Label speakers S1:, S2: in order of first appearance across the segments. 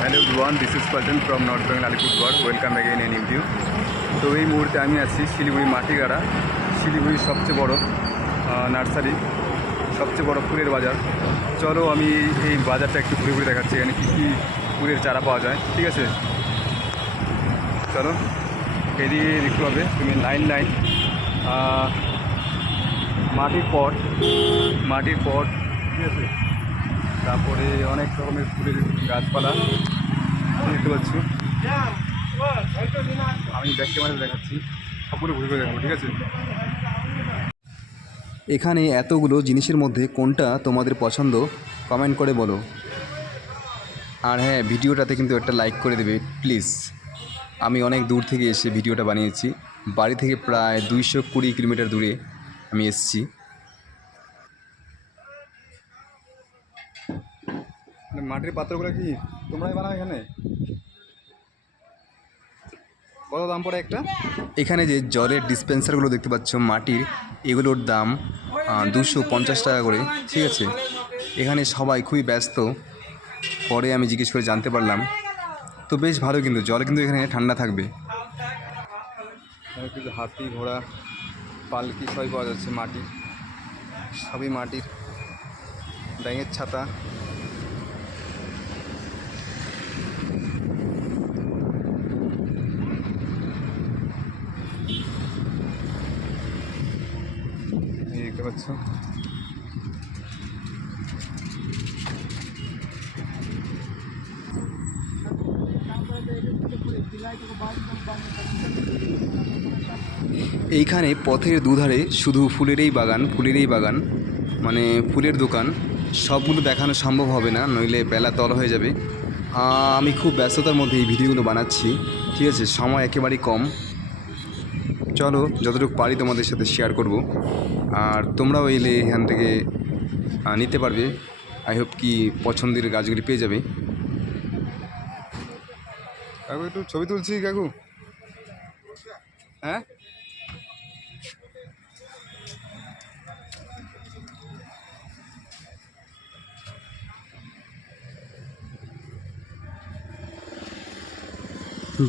S1: Hello one this is পার্টন from north Bengal Alipurduar welcome again in YouTube তো এই মুহূর্তে আমি আছি শিলিগুড়ি মাটিগাড়া, শিলিগুড়ির সবচেয়ে বড় নার্সারি, সবচেয়ে বড় ফুলের বাজার। চলো আমি এই বাজারটা একটু ঘুরে ঘুরে দেখাচ্ছি, এখানে কী কী ফুলের চারা পাওয়া যায়, ঠিক আছে? চলো এদিকে দেখতে পাবে, তুমি লাইন লাইন মাটির পট মাটির পট, ঠিক আছে? তারপরে অনেক রকমের ফুলের গাছপালা দেখতে পাচ্ছি। আমি ব্যাক ক্যামেরা দেখাচ্ছি। সবগুলো ঘুরে ঘুরে দেখব, ঠিক আছে?
S2: এখানে এতগুলো জিনিসের মধ্যে কোনটা তোমাদের পছন্দ কমেন্ট করে বলো। আর হ্যাঁ ভিডিওটাতে কিন্তু একটা লাইক করে দেবে প্লিজ আমি অনেক দূর থেকে এসে ভিডিওটা বানিয়েছি। বাড়ি থেকে প্রায় দুইশো কুড়ি কিলোমিটার দূরে আমি এসেছি।
S1: মাটির পাত্রগুলো কি তোমরাই বানাও এখানে? কত দাম পড়ে একটা।
S2: এখানে যে জলের ডিসপেন্সারগুলো দেখতে পাচ্ছ মাটির এগুলোর দাম দুশো পঞ্চাশ টাকা করে ঠিক আছে? এখানে সবাই খুবই ব্যস্ত। পরে আমি জিজ্ঞেস করে জানতে পারলাম। তো বেশ ভালো কিন্তু জল কিন্তু এখানে ঠান্ডা থাকবে।
S1: কিন্তু হাতি ঘোড়া পালকি সবই পাওয়া যাচ্ছে মাটির। সবই মাটির। ব্যাঙের ছাতা এই দেখতে পাচ্ছ।
S2: এইখানে পথের দুধারে শুধু ফুলেরই বাগান ফুলেরই বাগান মানে ফুলের দোকান, সবগুলো দেখানো সম্ভব হবে না, নইলে বেলা তল হয়ে যাবে। আমি খুব ব্যস্ততার মধ্যে এই ভিডিওগুলো বানাচ্ছি। ঠিক আছে, সময় একেবারেই কম। চলো, যতটুকু পারি তোমাদের সাথে শেয়ার করব। আর তোমরাও এলে এখান থেকে নিতে পারবে। আই হোপ কি পছন্দের গাছগুলি পেয়ে যাবে।
S1: কাকু, একটু ছবি তুলছি, কাকু। হ্যাঁ?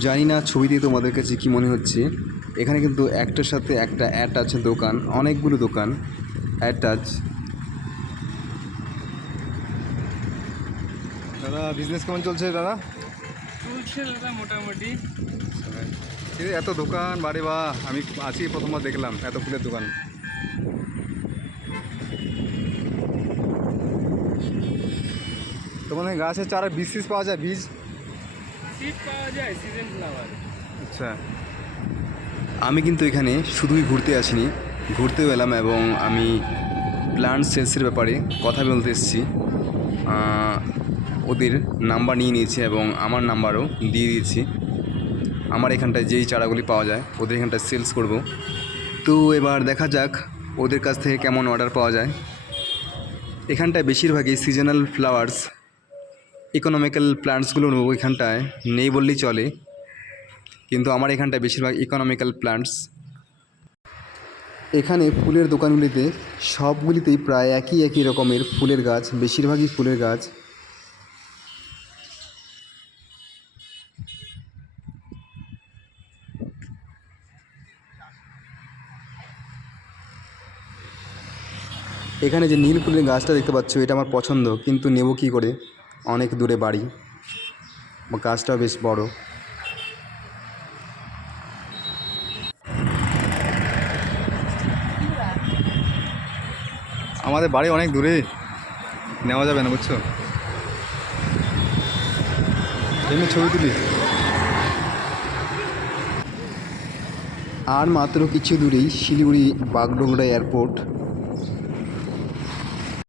S2: জানি না ছবি দিয়ে তোমাদের কাছে কী মনে হচ্ছে। এখানে কিন্তু একটার সাথে একটা আছে দোকান অনেকগুলো দোকান অ্যাটাচ।
S1: দাদা বিজনেস কেমন চলছে দাদা?
S3: চলছে দাদা মোটামুটি।
S1: এত দোকান বাড়ি বা আমি আছি প্রথমবার দেখলাম এত ফুলের দোকান। তোমাদের গাছের চারা বীজ পাওয়া যায় বীজ?
S3: পাওয়া যায় সিজন ফ্লাওয়ার
S1: আচ্ছা।
S2: আমি কিন্তু এখানে শুধুই ঘুরতে আসিনি, ঘুরতেও এলাম এবং আমি প্লান্ট সেলসের ব্যাপারে কথা বলতে এসেছি। ওদের নাম্বার নিয়ে নিয়েছি এবং আমার নাম্বারও দিয়ে দিয়েছি। আমার এখানটায় যেই চারাগুলি পাওয়া যায়, ওদের এখানটায় সেলস করব। তো এবার দেখা যাক ওদের কাছ থেকে কেমন অর্ডার পাওয়া যায়। এখানটায় বেশিরভাগই সিজনাল ফ্লাওয়ার্স। ইকোনমিক্যাল প্লান্টসগুলো এখানটায় নেই বললেই চলে। কিন্তু আমার এখানটায় বেশিরভাগ ইকোনমিক্যাল প্ল্যান্টস এখানে ফুলের দোকানগুলিতে সবগুলিতেই প্রায় একই একই রকমের ফুলের গাছ, বেশিরভাগই ফুলের গাছ। এখানে যে নীল ফুলের গাছটা দেখতে পাচ্ছ, এটা আমার পছন্দ, কিন্তু নেব কী করে? অনেক দূরে বাড়ি। গাছটাও বেশ বড়।
S1: আমাদের বাড়ি অনেক দূরে। নেওয়া যাবে না, বুঝছ? এমনি ছবি তুলি।
S2: আর মাত্র কিছু দূরেই শিলিগুড়ি বাগডোগরা এয়ারপোর্ট।